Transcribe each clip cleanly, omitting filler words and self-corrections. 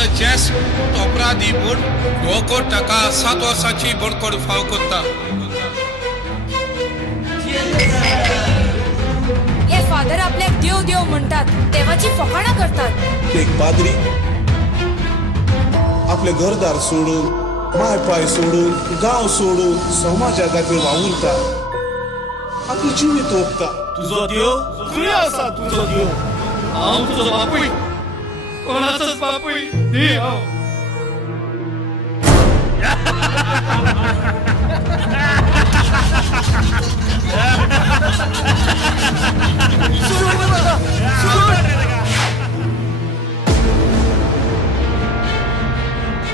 Father chess अपराधी म्हूण 2,00,000 वर्साची बडकोड फाव करता. हे फादर आपल्याक देव देव म्हणतात, देवाची फकाणां करतात. एक पाद्री आपले घरदार सोडून, माय पाय सोडून, गाव सोडून समाजा खातीर वावुरता, आपली जिवीत ओंपता. तुझो देव खंय आसा? तुझो देव हांव तुजो बापूय, कोणाचोच बापूय न्ही हांव.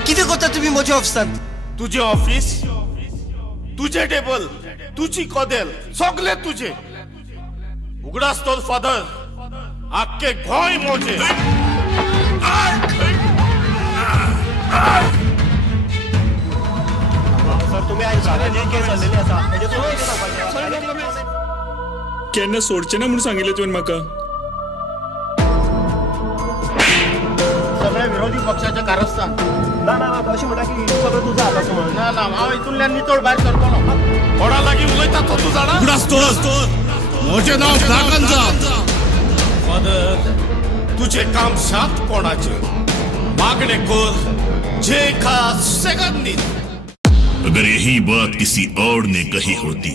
कितें करता तुम्ही म्हज्या ऑफिसांत? तुझे ऑफिस, तुझे टेबल, तुझी कदेल सगळे तुझे. उगडास तो फादर आख्खे गोंय मोजे. केन्ना सोडचें ना म्हूण सांगिल्लें तुवें म्हाका. सगळ्या विरोधी पक्षाचे कारस्थान. अशें म्हणटा की सगळं तुझं आतां म्हणून. ना ना हांव हितूंतल्यान नितळ भायर सरतलो. कोणा लागीं उलयता तो तूं जाणा? उगडास तोर म्हजें नांव काकांजा. फादर तुझे काम सात कोणाचे मागणे कर, जे खा सुसेगाद नीत. अगर यही बात किसी और ने कही होती